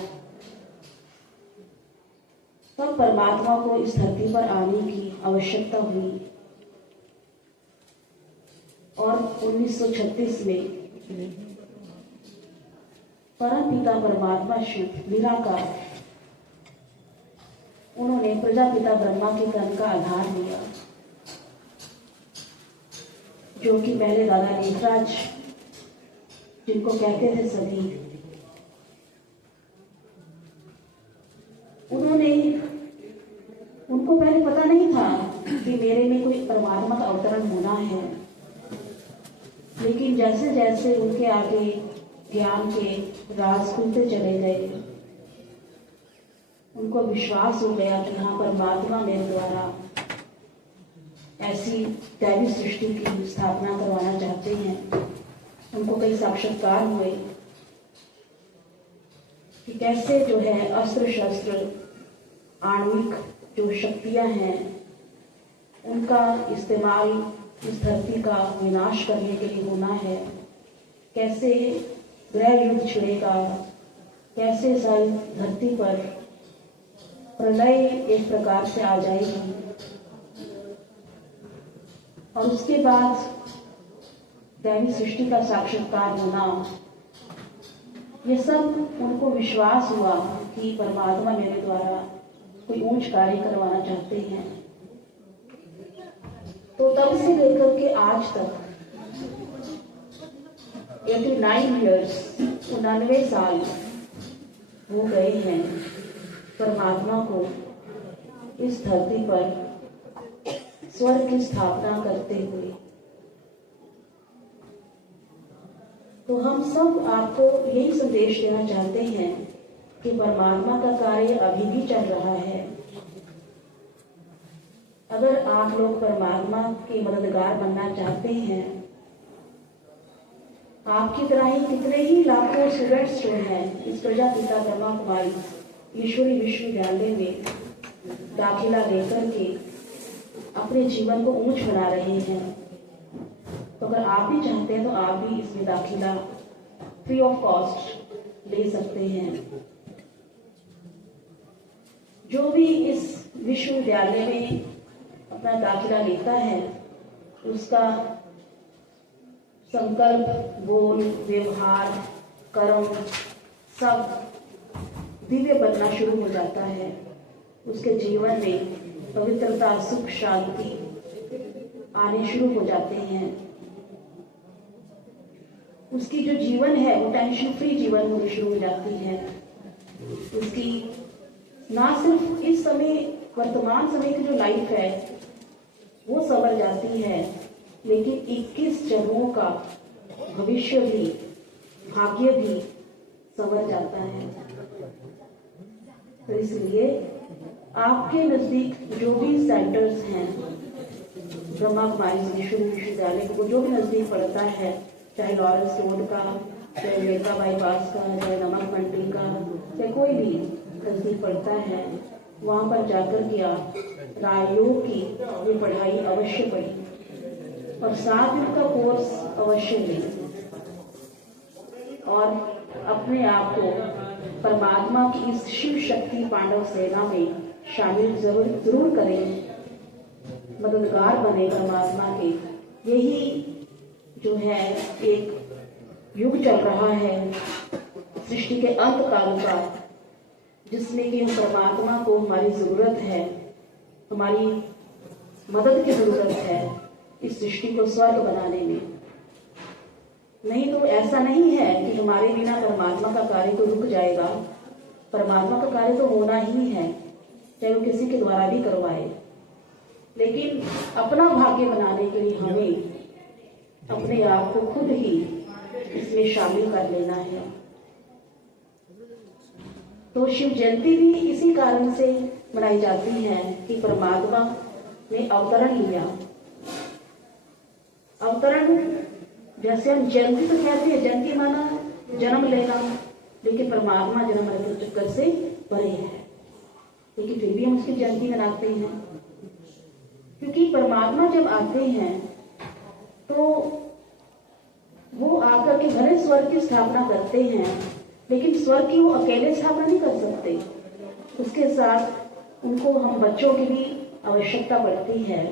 तब परमात्मा को इस धरती पर आने की आवश्यकता हुई, और 1936 में परम पिता परमात्मा शिव निराकार, उन्होंने प्रजापिता ब्रह्मा के कर्म का आधार लिया, जो कि पहले दादा लेखराज, जिनको कहते थे सभी, उनको पहले पता नहीं था कि मेरे में कोई परमात्मा का अवतरण होना है, लेकिन जैसे जैसे उनके आगे ज्ञान के राज खुलते चले गए, उनको विश्वास हो गया कि हाँ, परमात्मा मेरे द्वारा ऐसी दैवी सृष्टि की स्थापना करवाना चाहते हैं। उनको कई साक्षात्कार हुए कि कैसे जो है अस्त्र शस्त्र, आणविक जो शक्तियां हैं, उनका इस्तेमाल इस धरती का विनाश करने के लिए होना है, कैसे ग्रह युद्ध छिड़ेगा, कैसे सारी धरती पर प्रलय एक प्रकार से आ जाएगी, और उसके बाद दैवी सृष्टि का साक्षात्कार होना। ये सब उनको विश्वास हुआ कि परमात्मा मेरे द्वारा कोई ऊंच कार्य करवाना चाहते हैं। तो तब से लेकर के आज तक 89 ईयर्स, 99 साल हो गए हैं परमात्मा को इस धरती पर स्वर्ग की स्थापना करते हुए। तो हम सब आपको यही संदेश देना चाहते हैं कि परमात्मा का कार्य अभी भी चल रहा है, अगर आप लोग परमात्मा के मददगार बनना चाहते हैं, आपकी तरह ही कितने ही लाखों स्टूडेंट्स जो हैं इस प्रजापिता ब्रह्मा कुमारी ईश्वरी विश्वविद्यालय में दाखिला लेकर के अपने जीवन को ऊंच बना रहे हैं। तो अगर आप भी चाहते हैं तो आप भी इसमें दाखिला फ्री ऑफ कॉस्ट ले सकते हैं। जो भी इस विश्वविद्यालय में अपना दाखिला लेता है उसका संकल्प, बोल, व्यवहार, कर्म सब दिव्य बनना शुरू हो जाता है। उसके जीवन में पवित्रता, सुख, शांति आने शुरू हो जाते हैं। उसकी जो जीवन है वो टेंशन फ्री जीवन होनी शुरू हो जाती है। उसकी ना सिर्फ इस समय वर्तमान समय की जो लाइफ है वो संवर जाती है, लेकिन 21 जन्मों का भविष्य भी, भाग्य भी संवर जाता है। तो इसलिए आपके नजदीक जो भी सेंटर्स हैं ब्रह्मा कुमारी विश्वविद्यालय को जो भी नजदीक पड़ता है, चाहे लॉरेंस रोड का, चाहे मेगा बाईपास का, चाहे नमक मंडी का, चाहे कोई भी नजदीक पड़ता है, वहां पर जाकर के आप राजयोग की ये पढ़ाई अवश्य पढ़ें और 7 दिन का कोर्स अवश्य लें और अपने आप को परमात्मा की इस शिव शक्ति पांडव सेना में शामिल जरूर करें, मददगार बने परमात्मा के। यही जो है एक युग चल रहा है सृष्टि के अंत काल का, जिसमें कि हम परमात्मा को हमारी जरूरत है, हमारी मदद की जरूरत है इस सृष्टि को स्वर्ग बनाने में। नहीं तो ऐसा नहीं है कि हमारे बिना परमात्मा का कार्य तो रुक जाएगा। परमात्मा का कार्य तो होना ही है, चाहे वो किसी के द्वारा भी करवाए। लेकिन अपना भाग्य बनाने के लिए हमें अपने आप को खुद ही इसमें शामिल कर लेना है। तो शिव जयंती भी इसी कारण से मनाई जाती है कि परमात्मा ने अवतरण लिया। अवतरण जैसे हम जयंती तो कहते हैं, जयंती माना जन्म लेना, लेकिन परमात्मा जन्म मृत्यु चक्कर से परे है, लेकिन फिर भी हम उसकी जयंती मनाते हैं। क्योंकि परमात्मा जब आते हैं तो वो आकर के भले स्वर्ग की स्थापना करते हैं, लेकिन स्वर्ग की वो अकेले स्थापना नहीं कर सकते, उसके साथ उनको हम बच्चों की भी आवश्यकता पड़ती है।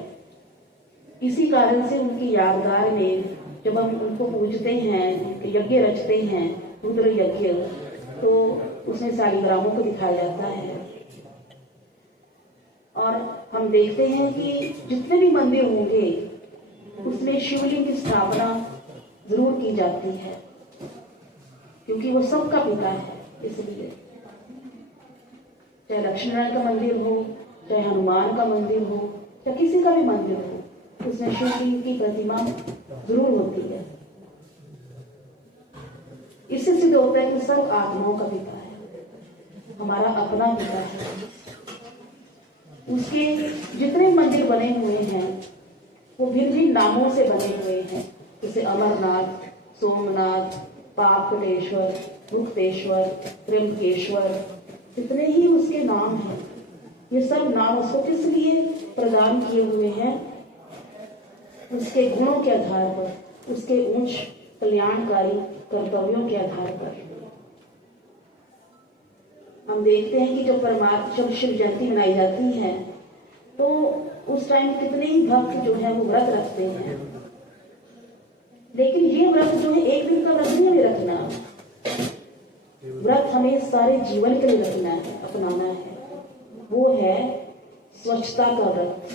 इसी कारण से उनकी यादगार में जब हम उनको पूजते हैं, यज्ञ रचते हैं, रुद्र यज्ञ, तो उसमें शालिग्रामों को दिखाया जाता है। और हम देखते हैं कि जितने भी मंदिर होंगे उसमें शिवलिंग की स्थापना जरूर की जाती है, क्योंकि वो सबका पिता है। इसलिए चाहे लक्ष्मी नारायण का मंदिर हो, चाहे हनुमान का मंदिर हो, चाहे किसी का भी मंदिर हो, उसमें शिवलिंग की प्रतिमा जरूर होती है। इससे सिद्ध होता है कि सब आत्माओं का पिता है, हमारा अपना पिता है। उसके जितने मंदिर बने हुए हैं वो भिन्न नामों से बने हुए हैं, जैसे अमरनाथ, सोमनाथ, पापनेश्वर, मुक्तेश्वर, त्र्यंबकेश्वर, जितने ही उसके नाम हैं, ये सब नाम उसको किस लिए प्रदान किए हुए हैं? उसके गुणों के आधार पर, उसके उच्च कल्याणकारी कर्तव्यों के आधार पर। हम देखते हैं कि जब शिव जयंती मनाई जाती है तो उस टाइम कितने ही भक्त जो है वो व्रत रखते हैं, लेकिन ये व्रत जो है एक दिन का व्रत नहीं हमें रखना, व्रत हमें सारे जीवन के लिए रखना है, अपनाना है। वो है स्वच्छता का व्रत,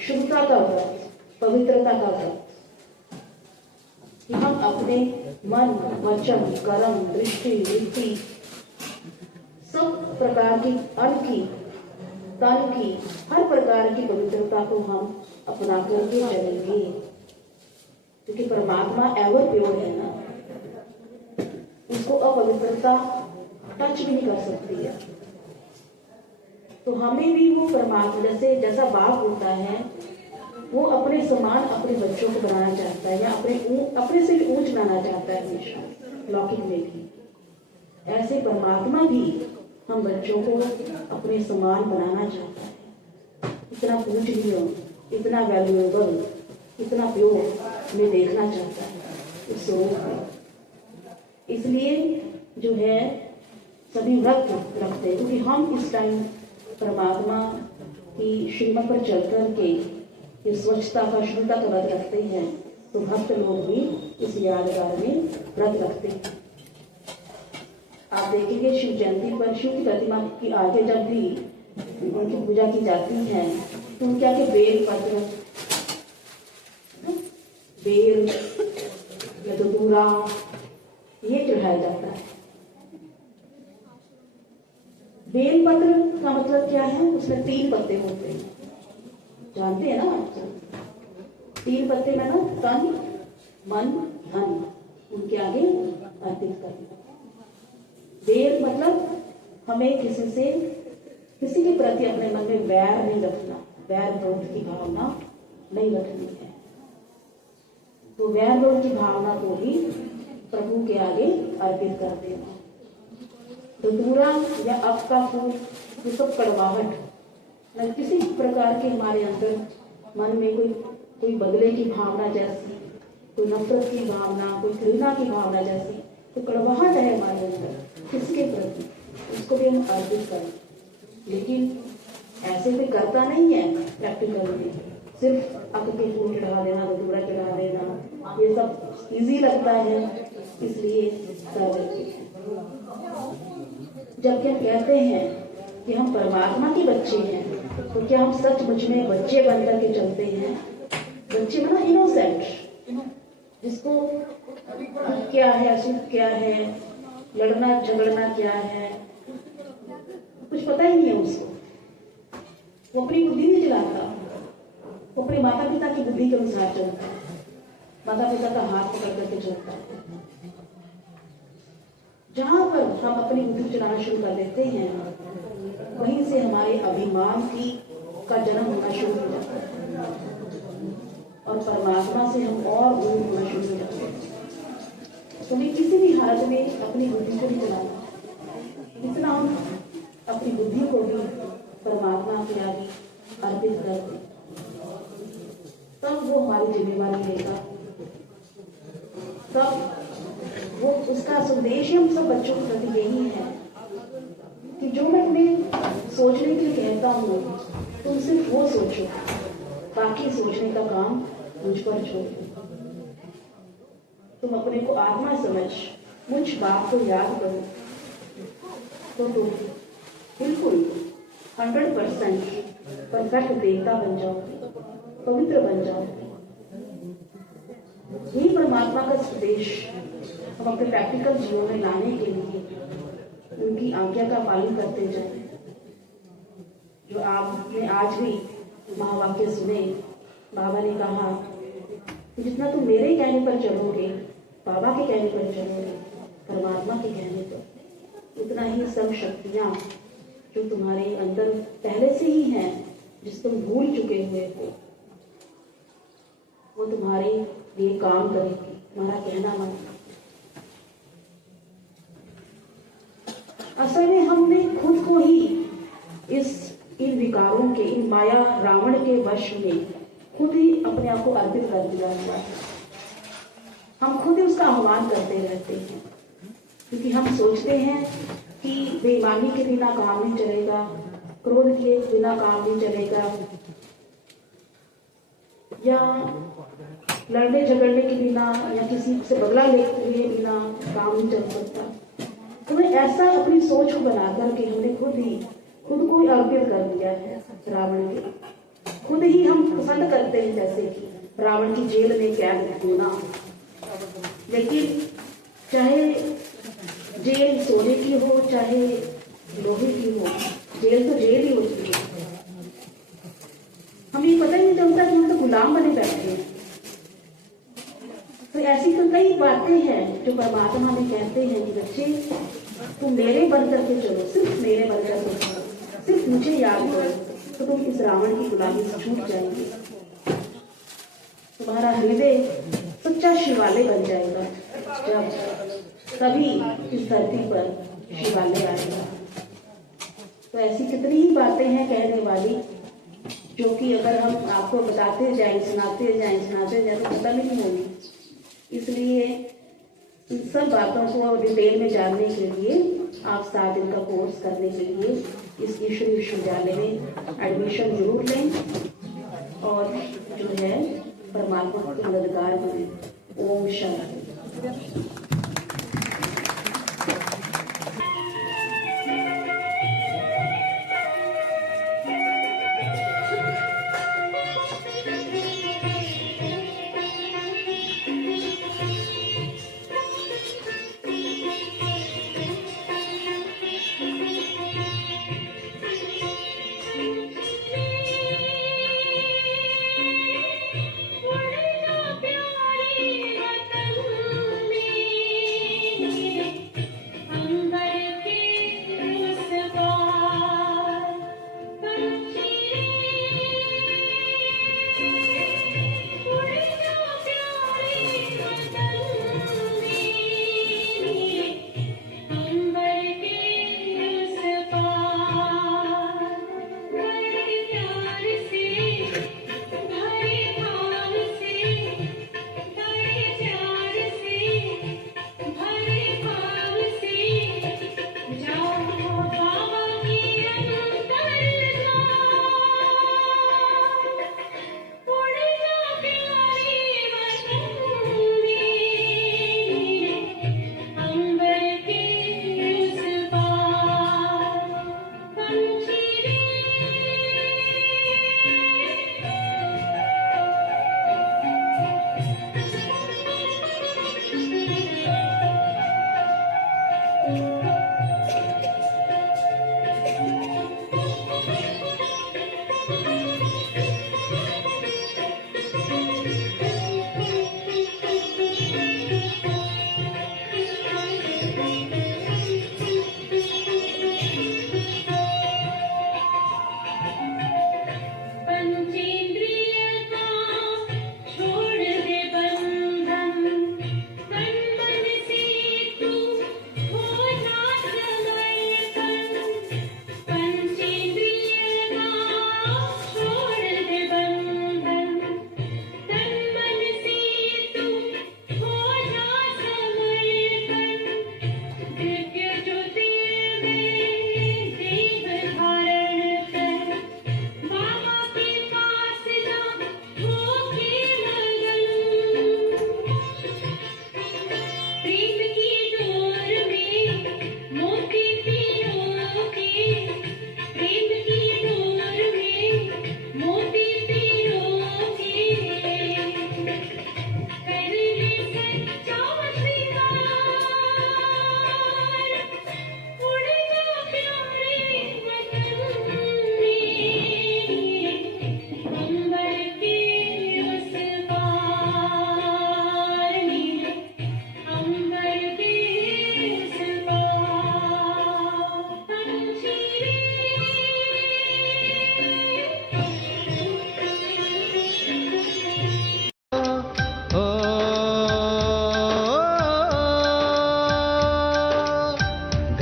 शुद्धता का व्रत, पवित्रता का व्रत, कि हम अपने मन, वचन, कर्म, दृष्टि, वृत्ति, सब प्रकार की अन्न की, तन की, हर प्रकार की पवित्रता को हम अपना करके चलेंगे, क्योंकि परमात्मा एवर प्योर है ना, उसको अपवित्रता टच भी नहीं कर सकती है। तो हमें भी वो परमात्मा जैसा बाप होता है, वो अपने समान अपने बच्चों को बनाना चाहता है, या अपने से भी ऊंच बनाना चाहता है हमेशा लौकिक में भी। ऐसे परमात्मा भी हम बच्चों को अपने समान बनाना चाहता है, इतना पूजनीय, इतना वैल्यूएबल, इतना प्योर में देखना चाहता है इस स्वरूप में। इसलिए जो है सभी व्रत रखते हैं, क्योंकि हम इस टाइम परमात्मा की श्रीमत पर चल कर के ये स्वच्छता का, शुद्धता का व्रत रखते हैं, तो भक्त लोग भी इस यादगार में व्रत रखते हैं। आप देखेंगे शिव जयंती पर शिव की प्रतिमा की आगे जब भी उनकी पूजा की जाती है तो उनके आगे बेल पत्र, बेल या धतूरा ये चढ़ाया जाता है। बेल पत्र का मतलब क्या है? उसमें 3 पत्ते होते हैं, जानते हैं ना आप? 3 पत्ते में ना तन, मन, धन उनके आगे अर्पित करना। बेल मतलब हमें किसी के प्रति अपने मन में वैर नहीं रखना, वैर विरोध की भावना नहीं रखनी है। तो वैर विरोध की भावना को भी प्रभु के आगे अर्पित कर देना। धतूरा या अब का फूल, ये सब कड़वाहट न किसी प्रकार के हमारे अंदर मन में कोई बदले की भावना जैसी, कोई नफरत की भावना, कोई घृणा की भावना जैसी तो कड़वाहट है हमारे अंदर किसके प्रति, उसको भी हम अर्पित करें। लेकिन ऐसे कोई करता नहीं है प्रैक्टिकल में, सिर्फ अक के फूल चढ़ा देना, धतूरा चढ़ा देना, ये सब इजी लगता है इसलिए कर देते हैं। जबकि हम कहते हैं कि हम परमात्मा के बच्चे हैं, तो क्या हम सचमुच में बच्चे बनकर के चलते हैं? बच्चे बना इनोसेंट, जिसको क्या है, अशुभ क्या है, लड़ना झगड़ना क्या है, कुछ पता ही नहीं है उसको। वो अपनी बुद्धि नहीं चलाता, वो अपने माता पिता की बुद्धि के अनुसार चलता है, माता पिता का हाथ पकड़ करके चलता है। जहां पर हम अपनी बुद्धि चलाना शुरू कर देते हैं, वहीं से हमारे अभिमान का जन्म होना शुरू हो जाता है और परमात्मा से हम और दूर होना शुरू हो जाते हैं। तो हमें किसी भी हालत में अपनी बुद्धि को नहीं चलाना, इतना हम अपनी बुद्धि को भी परमात्मा के आगे अर्पित कर दें, तब वो हमारी जिम्मेवारी लेगा, तब वो उसका संदेश हम सब बच्चों के प्रति यही है कि जो मैं तुम्हें सोचने के लिए कहता हूँ तुम सिर्फ वो सोचो, बाकी सोचने का काम मुझ पर छोड़ो। तुम अपने को आत्मा समझ मुझ बात को याद करो तो तुम बिल्कुल 100% परफेक्ट देवता बन जाओ, पवित्र बन जाओ। यही परमात्मा का संदेश हम अपने प्रैक्टिकल जीवन में लाने के लिए उनकी आज्ञा का पालन करते जाए। जो आपने आज भी महावाक्य सुने, बाबा ने कहा कि जितना तुम मेरे कहने पर चलोगे, बाबा के कहने पर चलोगे, परमात्मा के कहने पर, उतना ही सब शक्तियां जो तुम्हारे अंदर पहले से ही हैं, जिस तुम भूल चुके हुए हो, वो तुम्हारे लिए काम करेगी, तुम्हारा कहना मानेगी। असल में हमने खुद को ही इन विकारों के, इन माया रावण के वश में खुद ही अपने आप को अर्पित कर दिया हुआ है। हम खुद ही उसका आह्वान करते रहते हैं, क्योंकि हम सोचते हैं कि बेईमानी के बिना काम नहीं चलेगा, क्रोध के बिना काम नहीं चलेगा, या लड़ने झगड़ने के बिना या किसी से बदला लेते हुए बिना काम नहीं चल सकता। तो ऐसा अपनी सोच को बना करके हमने खुद को अर्पित कर दिया है रावण के। खुद ही हम पसंद करते हैं जैसे कि रावण की जेल में कैद होना, लेकिन चाहे जेल सोने की हो चाहे लोहे की हो, जेल तो जेल ही होती है। हमें पता ही नहीं चलता कि हम तो गुलाम बने बैठे हैं। तो ऐसी तो कई बातें हैं जो परमात्मा हमें कहते हैं कि बच्चे तुम मेरे बन करके चलो, सिर्फ मेरे बन करके चलो, सिर्फ मुझे याद करो तो तुम इस रावण की गुलामी से छूट जाएंगे। तुम्हारा हृदय सच्चा शिवालय बन जाएगा जब कभी इस धरती पर शिवालय आएगा। तो ऐसी कितनी ही बातें हैं कहने वाली, जो कि अगर हम आपको बताते जाएं, सुनाते जाएं तो खत्म नहीं होगी। इसलिए इन सब बातों को डिटेल में जानने के लिए आप 7 दिन का कोर्स करने के लिए इस ईश्वरीय विश्वविद्यालय में एडमिशन जरूर लें और जो है परमात्मा के मददगार बने। ओम शांति।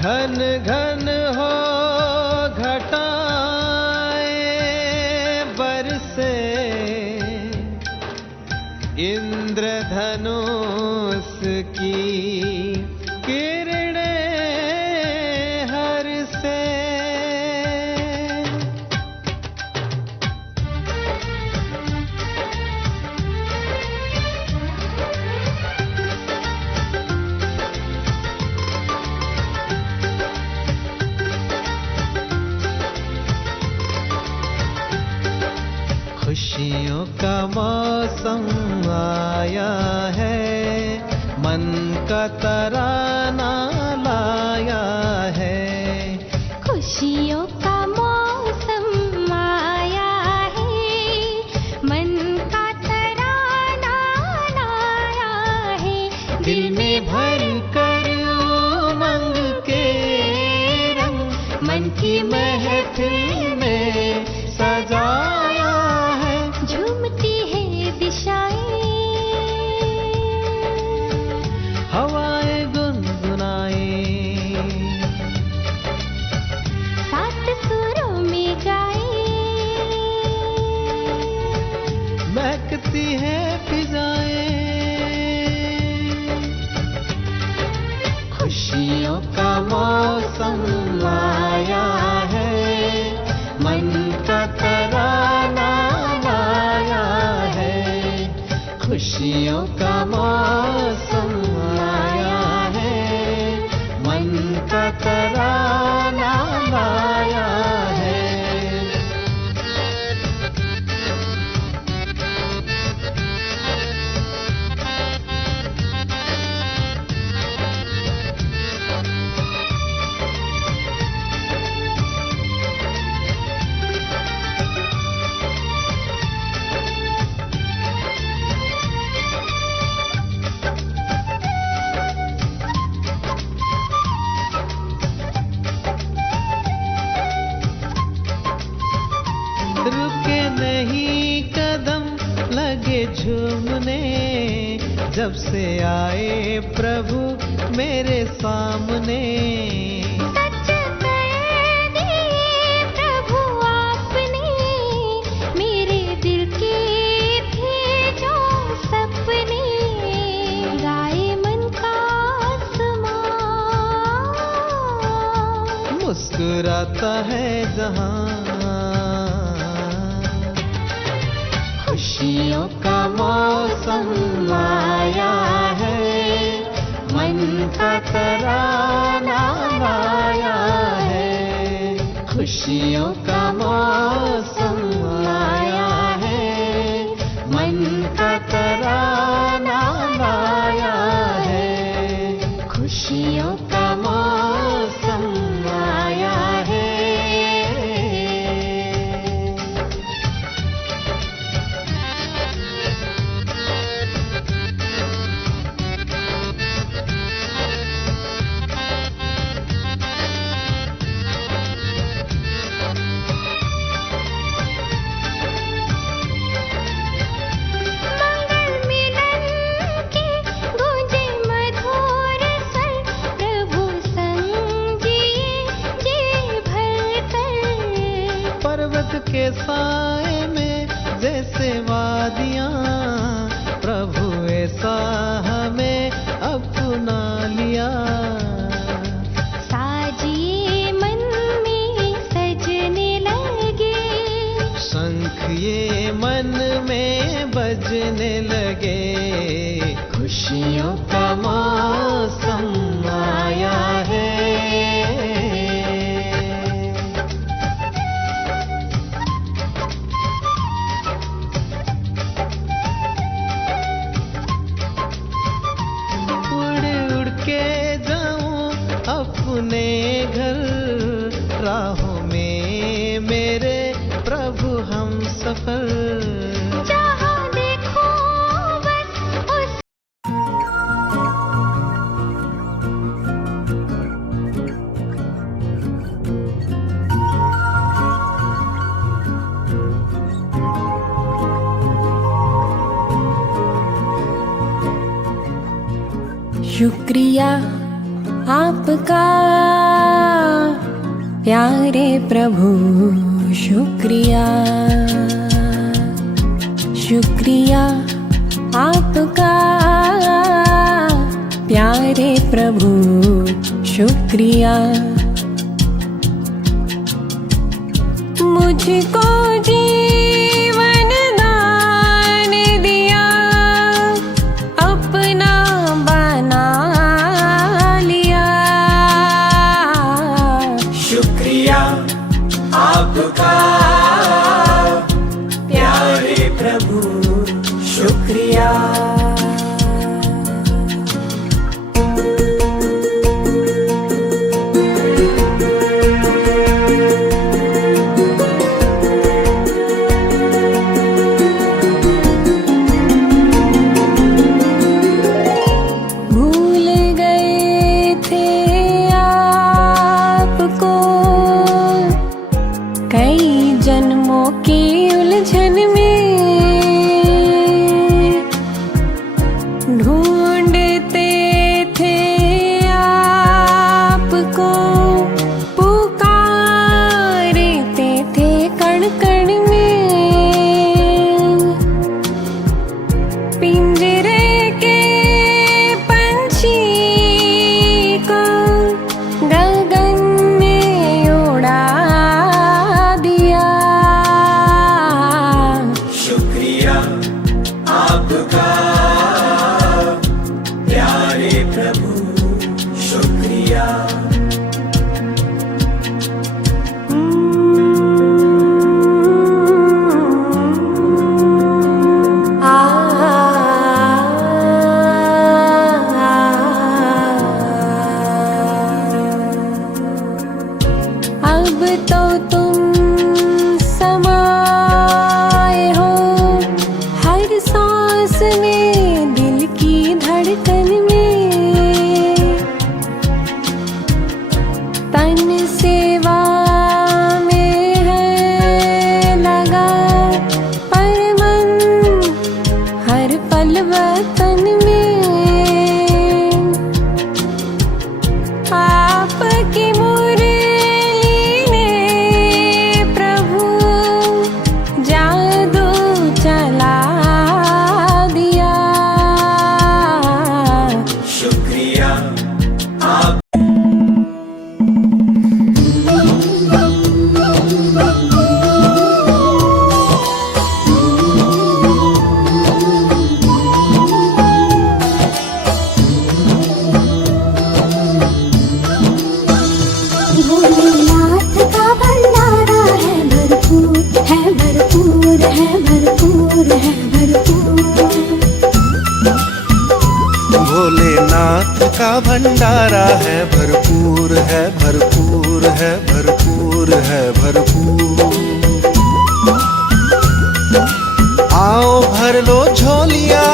घन घन हो घटाएं बरसे, इंद्रधनुष की किरणें हर से। खुशियों का मौसम आया है, मन का तराना लाया है। खुशियों का मौसम आया है, मन का तराना लाया है। दिल में भर कर उमंग के रंग, मन की महफिल झूमने, जब से आए प्रभु मेरे सामने। सच कर दिए प्रभु आपने, मेरे दिल के थे जो सपने, गाए मन का आसमां, मुस्कुराता है जहां। खुशियों का मौसम आया है, मन का तराना आया है। खुशियों का मौसम आया है, मन का तराना आया है। खुशियों का मौसम आया है। मंगल मिलन के गूंजे मधुर स्वर, प्रभु संग जिए जी भरकर। पर्वत के साए में जैसे वादियां, प्रभु ऐसा हमें अपना लिया। साजिए मन में सजने लगे, शंख ये मन में बजने लगे। खुशियों का मौसम आया है। उड़ उड़ के जाऊं अपने घर, राहों में मेरे प्रभु हम सफर। जहाँ देखो बस उस शुक्रिया आपका प्यारे प्रभु, शुक्रिया। शुक्रिया आपका प्यारे प्रभु, शुक्रिया। मुझको जीवन दान दिया, अपना बना लिया। शुक्रिया आपका प्यारे प्रभु, शुक्रिया। भूल गए थे आपको कई जन्मों की उलझन में, भंडारा है, भरपूर है, भरपूर है, भरपूर है, भरपूर। आओ भर लो झोलियां,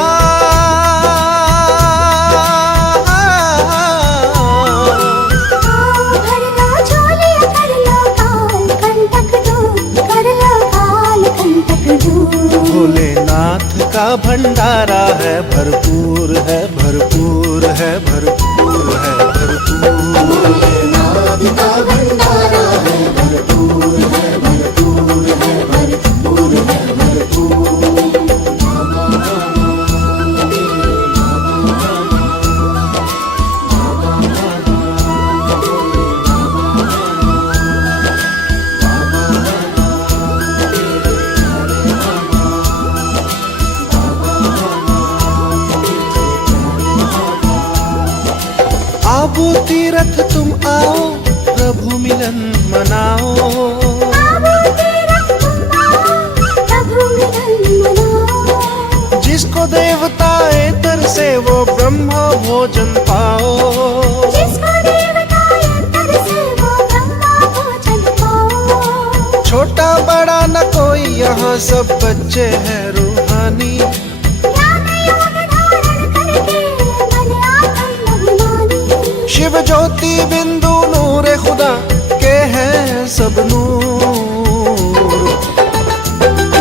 भोलेनाथ का भंडारा है, भरपूर है, भरपूर है, भरपूर है, भरपूर। भोलेनाथ का भंडारा है, भरपूर है, भरपूर है, भरपूर है, भरपूर। आबू तीरथ तुम आओ, प्रभु मिलन मनाओ। जिसको देवताएं तरसे वो ब्रह्मा भोजन पाओ। छोटा बड़ा न कोई, यहाँ सब बच्चे हैं रूहानी। शिव ज्योति बिंदु नूर खुदा के हैं सब नूर।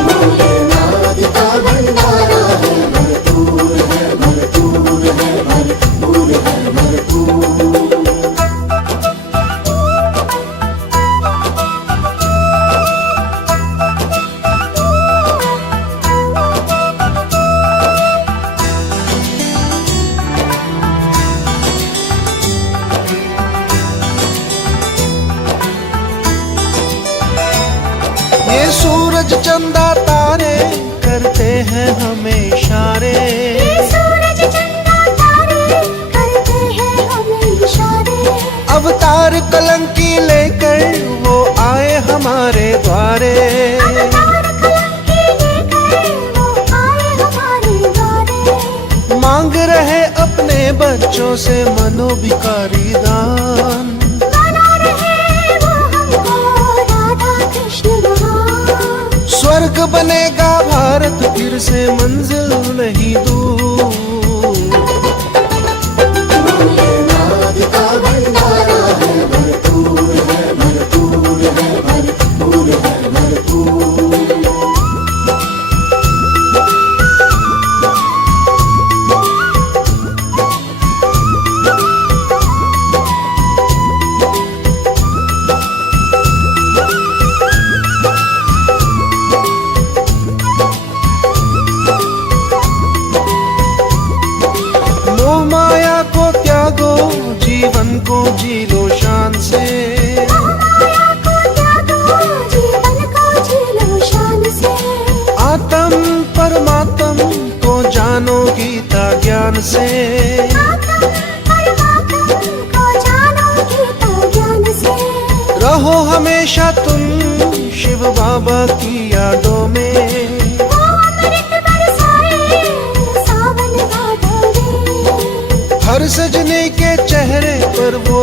भोलेनाथ का भंडारा है, भरपूर है, भरपूर है, भरपूर है, भरपूर। ये सूरज चंदा तारे करते हैं हमें इशारे। अवतार कलंकी लेकर वो आए हमारे द्वारे। मांग रहे अपने बच्चों से मनोभिकारी दान। स्वर्ग बनेगा भारत फिर से, मंजिल नहीं दूर। भोलेनाथ का भंडारा है, भरपूर है, भरपूर है, भरपूर है, भरपूर। जीवन को जी लो शान से। आत्म परमात्म को जानो गीता ज्ञान से। रहो हमेशा तुम शिव बाबा की यादों में। हर सजने के चेहरे पर वो